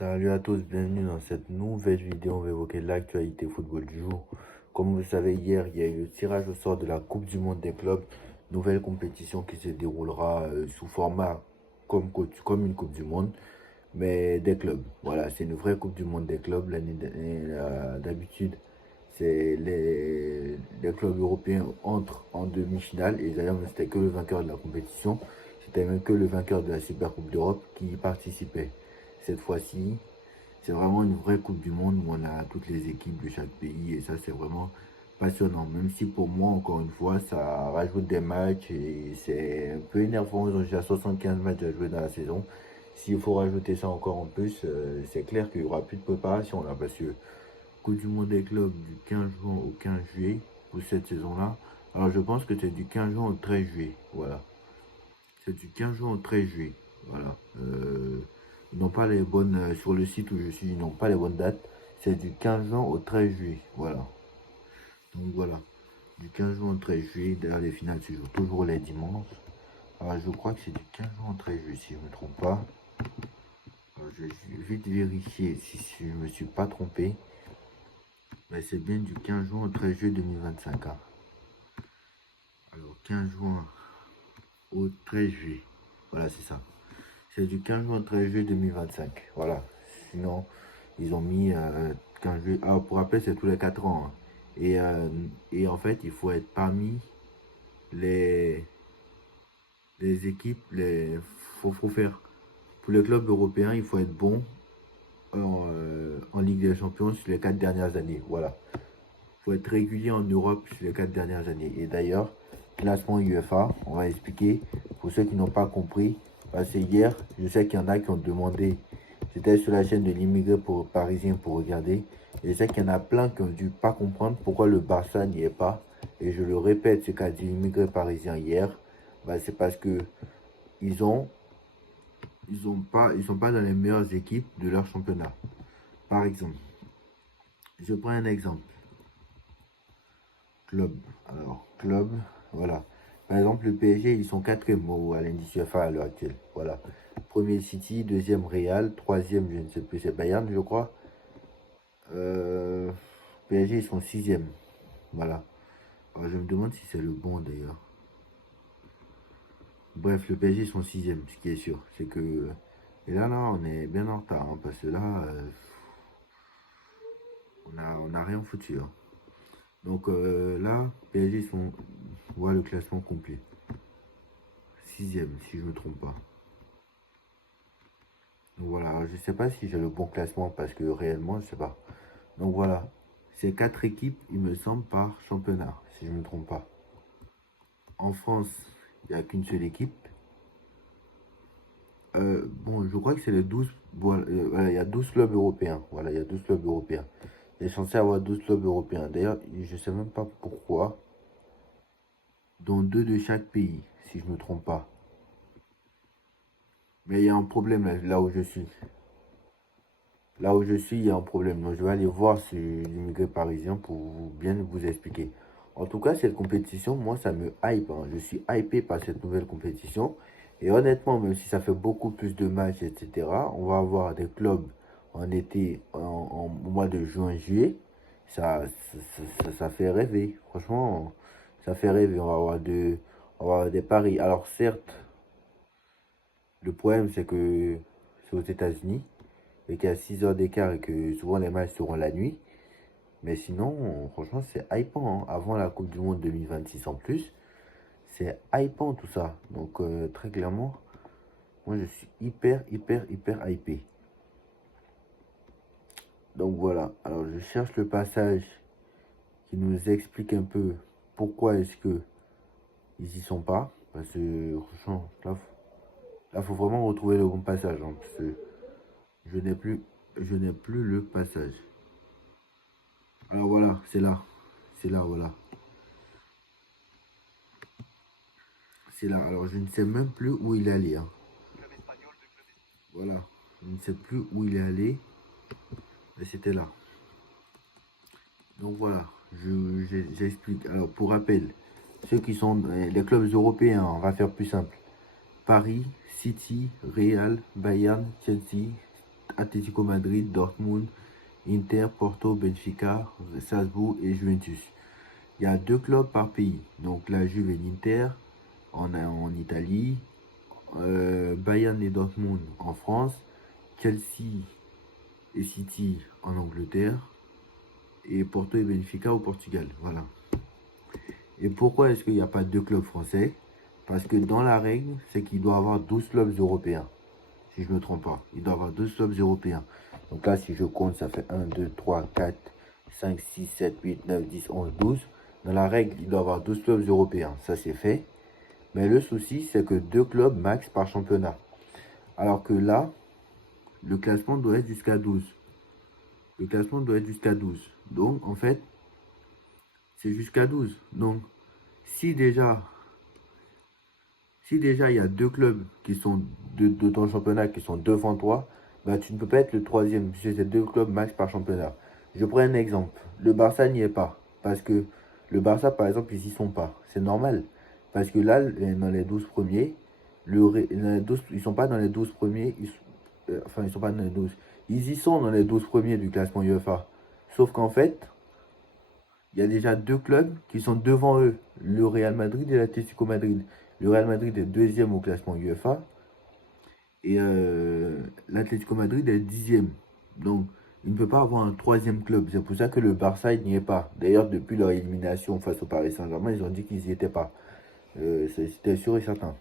Salut à tous, bienvenue dans cette nouvelle vidéo. On va évoquer l'actualité football du jour. Comme vous le savez, hier, il y a eu le tirage au sort de la Coupe du Monde des clubs. Nouvelle compétition qui se déroulera sous format comme une Coupe du Monde, mais des clubs. Voilà, c'est une vraie Coupe du Monde des clubs. D'habitude, les clubs européens entrent en demi-finale. Et d'ailleurs, c'était que le vainqueur de la compétition. C'était même que le vainqueur de la Super Coupe d'Europe qui y participait. Cette fois-ci, c'est vraiment une vraie Coupe du Monde où on a toutes les équipes de chaque pays et ça, c'est vraiment passionnant. Même si pour moi, encore une fois, ça rajoute des matchs et c'est un peu énervant. Ils ont déjà 75 matchs à jouer dans la saison. S'il faut rajouter ça encore en plus, c'est clair qu'il n'y aura plus de préparation là parce que Coupe du Monde des clubs du 15 juin au 15 juillet pour cette saison-là. Alors, je pense que c'est du 15 juin au 13 juillet. Voilà. C'est du 15 juin au 13 juillet. Voilà. Ils n'ont pas les bonnes, sur le site où je suis, ils n'ont pas les bonnes dates. C'est du 15 juin au 13 juillet. Voilà. Donc voilà. Du 15 juin au 13 juillet. D'ailleurs, les finales se jouent toujours les dimanches. Alors, je crois que c'est du 15 juin au 13 juillet, si je ne me trompe pas. Alors, je vais vite vérifier si je ne me suis pas trompé. Mais c'est bien du 15 juin au 13 juillet 2025. Hein. Alors, 15 juin au 13 juillet. Voilà, c'est ça. C'est du 15 juin au 13 juillet 2025. Voilà. Sinon, ils ont mis 15 juillet. Ah, pour rappel, c'est tous les 4 ans. Hein. Et en fait, il faut être parmi les, les équipes. Faut faire. Pour les clubs européens, il faut être bon en Ligue des Champions sur les 4 dernières années. Voilà. Il faut être régulier en Europe sur les 4 dernières années. Et d'ailleurs, classement UEFA, on va expliquer pour ceux qui n'ont pas compris. Parce que hier, je sais qu'il y en a qui ont demandé. J'étais sur la chaîne de l'immigré parisien pour regarder. Et je sais qu'il y en a plein qui ont dû pas comprendre pourquoi le Barça n'y est pas. Et je le répète, ce qu'a dit l'immigré parisien hier, bah, c'est parce que ils ont, ils sont pas dans les meilleures équipes de leur championnat. Par exemple, je prends un exemple. Club. Alors, club, voilà. Par exemple, le PSG, ils sont quatrième à l'indice UEFA à l'heure actuelle. Voilà. Premier City, deuxième Real, troisième, je ne sais plus, c'est Bayern, je crois. PSG, ils sont sixième. Voilà. Alors, je me demande si c'est le bon d'ailleurs. Bref, le PSG, ils sont sixième, ce qui est sûr. C'est que. Et là, on est bien en retard, hein, parce que là, on a rien foutu. Hein. Donc là, PSG, ils sont. Voilà le classement complet. Sixième, si je ne me trompe pas. Donc voilà, je ne sais pas si j'ai le bon classement parce que réellement, je ne sais pas. Donc voilà, c'est 4 équipes, il me semble, par championnat, si je ne me trompe pas. En France, il n'y a qu'une seule équipe. Bon, je crois que c'est les 12. Voilà, il y a 12 clubs européens. Voilà, il y a 12 clubs européens. Il est censé avoir 12 clubs européens. D'ailleurs, je ne sais même pas pourquoi. Dont 2 de chaque pays, si je ne me trompe pas. Mais il y a un problème là où je suis. Là où je suis, il y a un problème. Donc, je vais aller voir sur l'immigré parisien pour bien vous expliquer. En tout cas, cette compétition, moi, ça me hype. Hein. Je suis hypé par cette nouvelle compétition. Et honnêtement, même si ça fait beaucoup plus de matchs, etc., on va avoir des clubs en été, au mois de juin, juillet. Ça fait rêver. Franchement, ça fait rêver. On va avoir des paris. Alors, certes, le problème, c'est que c'est aux États-Unis et qu'il y a 6 heures d'écart et que souvent les matchs seront la nuit. Mais sinon, franchement, c'est hypant. Hein. Avant la Coupe du Monde 2026 en plus, c'est hypant tout ça. Donc, très clairement, moi, je suis hyper hypé. Donc, voilà. Alors, je cherche le passage qui nous explique un peu pourquoi est-ce que ils y sont pas. Parce que, franchement, là, faut vraiment retrouver le bon passage. Hein, parce que je n'ai plus le passage. Alors, voilà, c'est là. C'est là, voilà. C'est là. Alors, je ne sais même plus où il est allé. Hein. Voilà. Je ne sais plus où il est allé. Mais c'était là. Donc, voilà. J'explique. Alors, pour rappel, ceux qui sont les clubs européens, on va faire plus simple. Paris, City, Real, Bayern, Chelsea, Atlético Madrid, Dortmund, Inter, Porto, Benfica, Salzbourg et Juventus. Il y a 2 clubs par pays. Donc la Juve et l'Inter en Italie, Bayern et Dortmund en France, Chelsea et City en Angleterre et Porto et Benfica au Portugal. Voilà. Et pourquoi est-ce qu'il n'y a pas 2 clubs français? Parce que dans la règle, c'est qu'il doit y avoir 12 clubs européens. Si je ne me trompe pas, il doit y avoir 12 clubs européens. Donc là, si je compte, ça fait 1, 2, 3, 4, 5, 6, 7, 8, 9, 10, 11, 12. Dans la règle, il doit y avoir 12 clubs européens. Ça, c'est fait. Mais le souci, c'est que 2 clubs max par championnat. Alors que là, le classement doit être jusqu'à 12. Le classement doit être jusqu'à 12. Donc, en fait, c'est jusqu'à 12. Donc, si déjà il y a 2 clubs qui sont de ton championnat qui sont devant toi, bah, tu ne peux pas être le troisième, puisque c'est 2 clubs max par championnat. Je prends un exemple. Le Barça n'y est pas. Parce que le Barça, par exemple, ils n'y sont pas. C'est normal. Parce que là, dans les 12 premiers, ils ne sont pas dans les 12 premiers. Enfin, ils sont pas dans les 12. Ils y sont dans les 12 premiers du classement UEFA. Sauf qu'en fait, il y a déjà 2 clubs qui sont devant eux. Le Real Madrid et l'Atlético Madrid. Le Real Madrid est deuxième au classement UEFA. Et l'Atlético Madrid est dixième. Donc, il ne peut pas avoir un troisième club. C'est pour ça que le Barça n'y est pas. D'ailleurs, depuis leur élimination face au Paris Saint-Germain, ils ont dit qu'ils n'y étaient pas. C'était sûr et certain.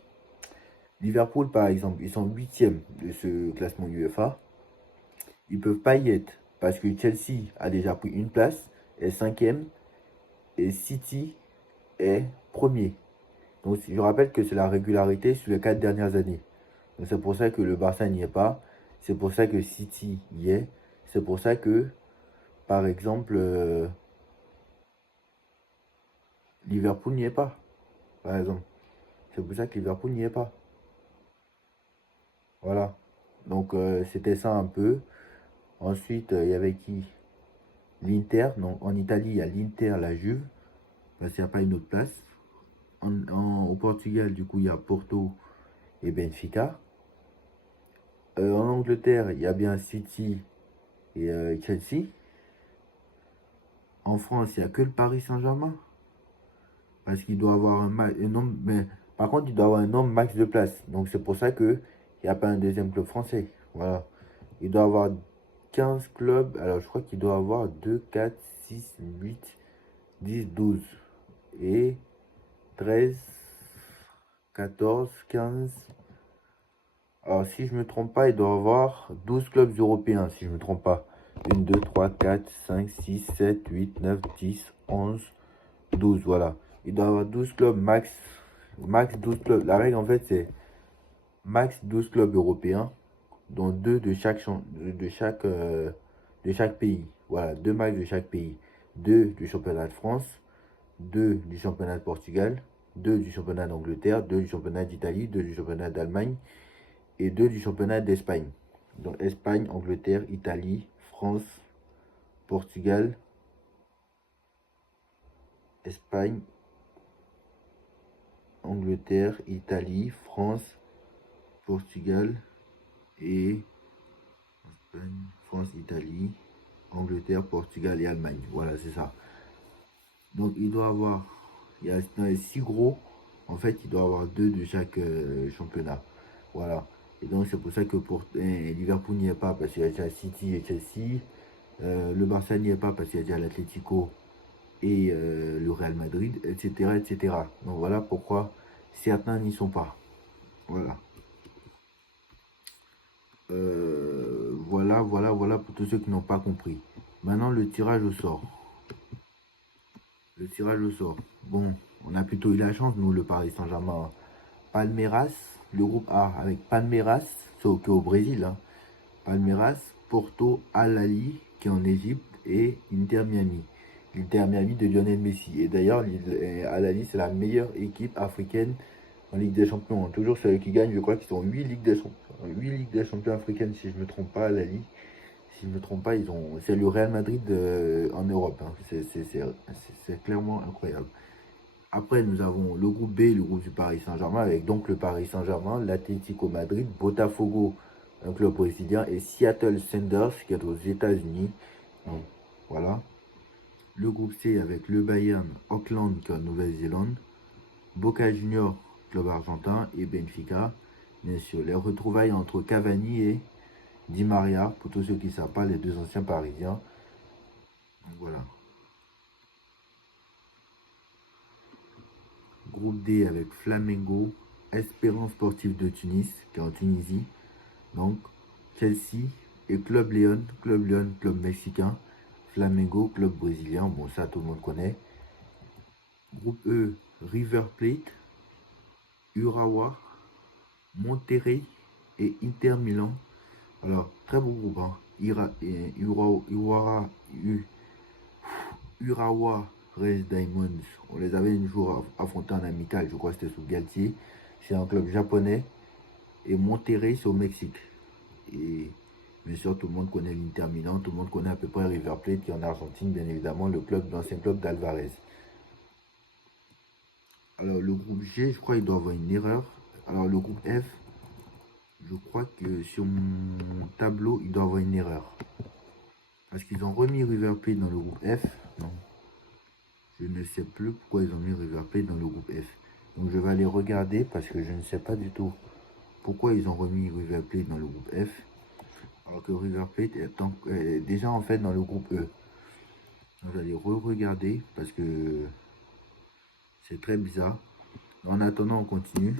Liverpool, par exemple, ils sont huitièmes de ce classement UEFA. Ils ne peuvent pas y être. Parce que Chelsea a déjà pris une place, est cinquième. Et City est premier. Donc, je rappelle que c'est la régularité sur les 4 dernières années. Donc c'est pour ça que le Barça n'y est pas. C'est pour ça que City y est. C'est pour ça que, par exemple, Liverpool n'y est pas. Par exemple. C'est pour ça que Liverpool n'y est pas. Voilà. Donc c'était ça un peu. Ensuite, il y avait qui? L'Inter. Donc en Italie, il y a l'Inter, la Juve. Parce qu'il n'y a pas une autre place. Au Portugal, du coup, il y a Porto et Benfica. En Angleterre, il y a bien City et Chelsea. En France, il n'y a que le Paris Saint-Germain. Parce qu'il doit avoir un nombre. Mais par contre, il doit avoir un nombre max de places. Donc c'est pour ça qu'il n'y a pas un deuxième club français. Voilà. Il doit avoir 15 clubs. Alors je crois qu'il doit avoir 2, 4, 6, 8, 10, 12. Et 13, 14, 15. Alors si je ne me trompe pas, il doit avoir 12 clubs européens. Si je ne me trompe pas. 1, 2, 3, 4, 5, 6, 7, 8, 9, 10, 11, 12. Voilà. Il doit avoir 12 clubs max. Max 12 clubs. La règle, en fait, c'est max 12 clubs européens, dont 2 de chaque pays. Voilà, 2 max de chaque pays. 2 du championnat de France, 2 du championnat de Portugal, 2 du championnat d'Angleterre, 2 du championnat d'Italie, 2 du championnat d'Allemagne et 2 du championnat d'Espagne. Donc Espagne, Angleterre, Italie, France, Portugal, Espagne, Angleterre, Italie, France, Portugal et Espagne, France, Italie, Angleterre, Portugal et Allemagne. Voilà, c'est ça. Donc il doit avoir, dans les 6 gros, en fait, il doit avoir 2 de chaque championnat. Voilà. Et donc c'est pour ça que pour Liverpool n'y est pas parce qu'il y a déjà City et Chelsea. Le Barça n'y est pas parce qu'il y a déjà l'Atlético et le Real Madrid, etc., etc. Donc voilà pourquoi certains n'y sont pas. Voilà. Voilà pour tous ceux qui n'ont pas compris. Maintenant, le tirage au sort. Le tirage au sort. Bon, on a plutôt eu la chance, nous, le Paris Saint-Germain. Palmeiras, le groupe A avec Palmeiras, qui est au Brésil. Hein. Palmeiras, Porto, Al-Ahly, qui est en Égypte, et Inter Miami. L'Inter Miami de Lionel Messi. Et d'ailleurs, Al-Ahly, c'est la meilleure équipe africaine en Ligue des Champions. Toujours ceux qui gagnent, je crois qu'ils ont 8 Ligues des Champions. 8 Ligues des Champions africaines, si je ne me trompe pas, Al-Ahly. Si je ne me trompe pas, c'est le Real Madrid en Europe. Hein. C'est clairement incroyable. Après, nous avons le groupe B, le groupe du Paris Saint-Germain, avec donc le Paris Saint-Germain, l'Atlético Madrid, Botafogo un club brésilien, et Seattle Sounders qui est aux États-Unis. Donc voilà. Le groupe C avec le Bayern, Auckland qui est en Nouvelle-Zélande, Boca Juniors, club argentin, et Benfica. Bien sûr, les retrouvailles entre Cavani et Di Maria, pour tous ceux qui ne savent pas, les deux anciens parisiens. Donc voilà. Groupe D avec Flamengo, Espérance Sportive de Tunis, qui est en Tunisie. Donc, Chelsea et Club León, club mexicain. Flamengo, club brésilien, bon ça tout le monde connaît. Groupe E, River Plate, Urawa, Monterrey et Inter Milan. Alors, très beau groupe, hein. Urawa Red Diamonds, on les avait un jour affrontés en amical, je crois que c'était sous Galtier. C'est un club japonais. Et Monterrey, c'est au Mexique. Et bien sûr, tout le monde connaît l'Inter Milan, tout le monde connaît à peu près River Plate qui est en Argentine, bien évidemment, le club, l'ancien club d'Alvarez. Alors, le groupe G, je crois qu'il doit avoir une erreur. Alors, le groupe F, je crois que sur mon tableau, il doit avoir une erreur. Parce qu'ils ont remis River Plate dans le groupe F. Non, je ne sais plus pourquoi ils ont mis River Plate dans le groupe F. Donc, je vais aller regarder parce que je ne sais pas du tout pourquoi ils ont remis River Plate dans le groupe F. Alors que River Plate est déjà en fait dans le groupe E. On va aller re-regarder parce que c'est très bizarre. En attendant, on continue.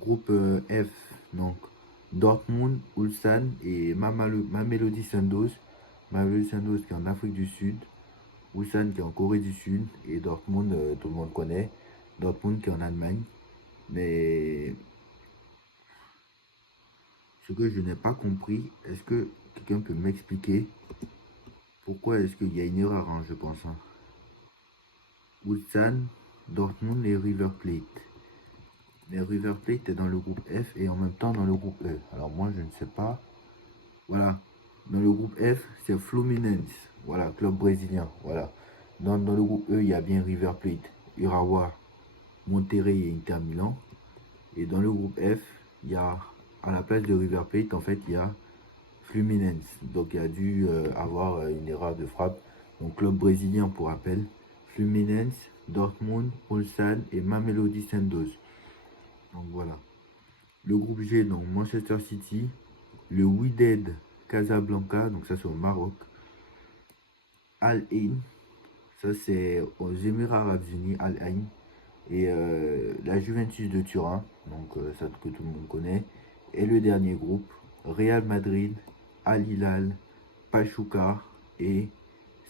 Groupe F, donc Dortmund, Ulsan et Mamelodi Sundowns. Mamelodi Sundowns qui est en Afrique du Sud. Ulsan qui est en Corée du Sud. Et Dortmund, tout le monde connaît. Dortmund qui est en Allemagne. Mais ce que je n'ai pas compris, est-ce que quelqu'un peut m'expliquer pourquoi est-ce qu'il y a une erreur, hein, je pense. Hein. Ulsan, Dortmund et River Plate. Mais River Plate est dans le groupe F et en même temps dans le groupe E. Alors moi, je ne sais pas. Voilà. Dans le groupe F, c'est Fluminense. Voilà, club brésilien. Voilà. Dans le groupe E, il y a bien River Plate, Urawa, Monterrey et Inter Milan. Et dans le groupe F, il y a, à la place de River Plate, en fait, il y a Fluminense. Donc il y a dû avoir une erreur de frappe. Donc club brésilien pour rappel. Fluminense, Dortmund, Ulsan et Mamelodi Sundowns. Donc voilà. Le groupe G, donc Manchester City, le Wydad Casablanca, donc ça c'est au Maroc. Al Ain, ça c'est aux Émirats Arabes Unis, Al Ain. Et la Juventus de Turin, donc ça que tout le monde connaît. Et le dernier groupe, Real Madrid, Al Hilal, Pachuca et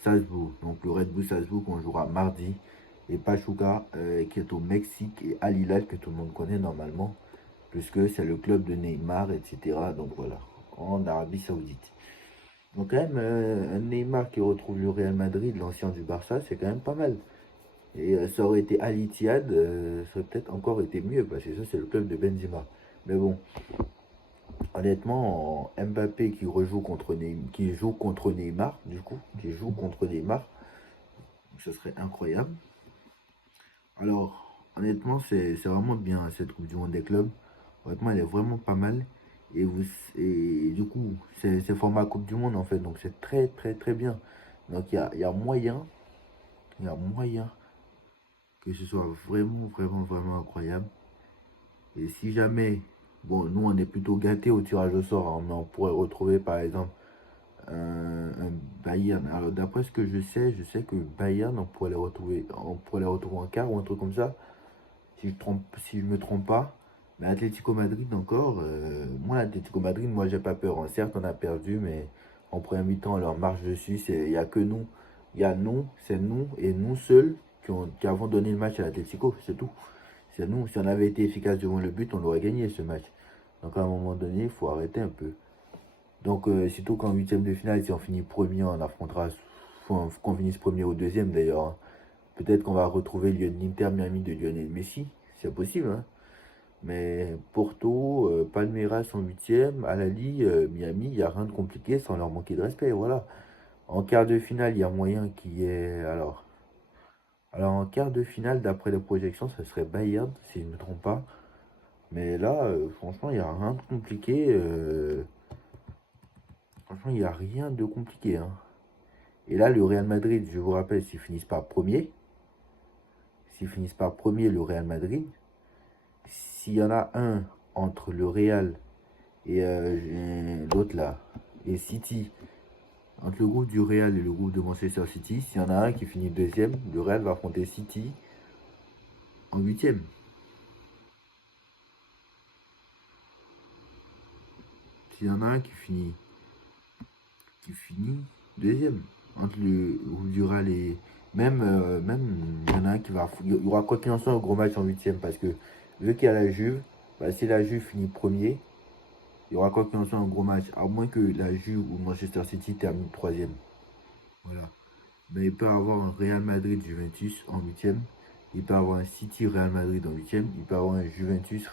Salzbourg. Donc le Red Bull Salzbourg qu'on jouera mardi. Et Pachuca qui est au Mexique et Al Hilal que tout le monde connaît normalement. Puisque c'est le club de Neymar, etc. Donc voilà, en Arabie Saoudite. Donc quand même, un Neymar qui retrouve le Real Madrid, l'ancien du Barça, c'est quand même pas mal. Et ça aurait été Al Ittihad, ça aurait peut-être encore été mieux, parce que ça c'est le club de Benzema. Mais bon, honnêtement, Mbappé qui joue contre Neymar, du coup, ce serait incroyable. Alors, honnêtement, c'est vraiment bien cette Coupe du Monde des clubs. Honnêtement, elle est vraiment pas mal. Et du coup, c'est format Coupe du Monde en fait. Donc c'est très très très bien. Donc il y a moyen, que ce soit vraiment vraiment vraiment incroyable. Et si jamais, bon, nous on est plutôt gâtés au tirage au sort, hein, mais on pourrait retrouver par exemple un Bayern. Alors d'après ce que je sais que Bayern, on pourrait les retrouver en quart ou un truc comme ça. Si je me trompe pas. Mais Atlético Madrid encore, moi l'Atlético Madrid, moi j'ai pas peur. Hein. Certes on a perdu, mais en première mi-temps on leur marche dessus. Il n'y a que nous. Il y a nous, c'est nous et nous seuls qui avons donné le match à l'Atlético, c'est tout. C'est nous. Si on avait été efficace devant le but, on aurait gagné ce match. Donc à un moment donné, il faut arrêter un peu. Donc surtout qu'en huitième de finale, si on finit premier, on affrontera, faut qu'on finisse premier ou deuxième d'ailleurs. Hein. Peut-être qu'on va retrouver l'Inter Miami de Lionel Messi, c'est possible. Hein. Mais Porto, Palmeiras en huitième, Al-Ahly, Miami, il n'y a rien de compliqué sans leur manquer de respect. Voilà. En quart de finale, il y a moyen qu'il y ait. Alors en quart de finale, d'après les projections, ça serait Bayern, si je ne me trompe pas. Mais là, franchement, il n'y a rien de compliqué. Franchement, il n'y a rien de compliqué, hein. Et là, le Real Madrid, je vous rappelle, s'ils finissent par premier, le Real Madrid, s'il y en a un entre le Real et l'autre là, et City, entre le groupe du Real et le groupe de Manchester City, s'il y en a un qui finit deuxième, le Real va affronter City en huitième. S'il y en a un qui finit deuxième, entre le groupe du Real et même il y en a un qui va, il y aura quoi qu'il en soit un gros match en huitième parce que vu qu'il y a la Juve, bah, si la Juve finit premier, il y aura quoi qu'il en soit un gros match, à moins que la Juve ou Manchester City termine troisième. Voilà. Mais il peut avoir un Real Madrid Juventus en huitième. Il peut avoir un City Real Madrid en huitième. Il peut avoir un Juventus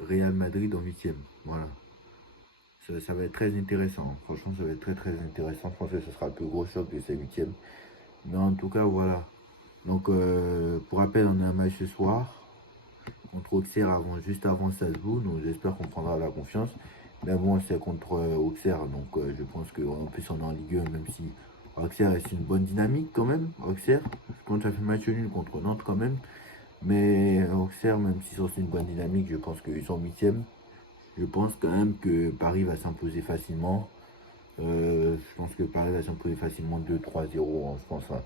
Real Madrid en huitième. Voilà. Ça va être très intéressant. Franchement, ça va être très très intéressant. Je pense que ce sera le plus gros choc de ces huitièmes. Mais en tout cas, voilà. Donc, pour rappel, on a un match ce soir contre Auxerre juste avant Salzbourg. Donc, j'espère qu'on prendra la confiance. Mais bon, c'est contre Auxerre. Donc, je pense qu'en plus, on est en Ligue 1, même si Auxerre est une bonne dynamique quand même. Auxerre, quand ça fait match nul contre Nantes quand même. Mais Auxerre, même s'ils sont une bonne dynamique, je pense qu'ils sont huitièmes. Je pense quand même que Paris va s'imposer facilement. Je pense que Paris va s'imposer facilement 2-3-0, hein, je pense, hein.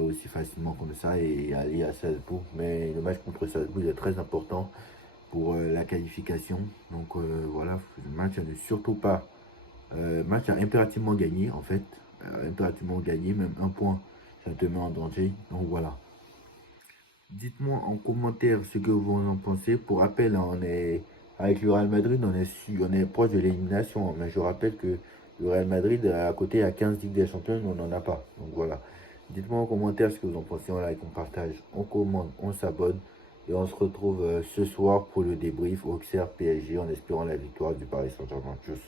Aussi facilement comme ça et aller à Salzbourg. Mais le match contre Salzbourg est très important pour la qualification. Donc voilà, le match à ne surtout pas. Match à impérativement gagner en fait. Impérativement gagner, même un point, ça te met en danger. Donc voilà. Dites-moi en commentaire ce que vous en pensez. Pour rappel, hein, on est avec le Real Madrid, on est proche de l'élimination. Mais je rappelle que le Real Madrid, à côté, a 15 Ligues des Champions, on n'en a pas. Donc voilà. Dites-moi en commentaire ce que vous en pensez. On like, on partage, on commente, on s'abonne. Et on se retrouve ce soir pour le débrief Auxerre PSG en espérant la victoire du Paris Saint-Germain. Tchuss.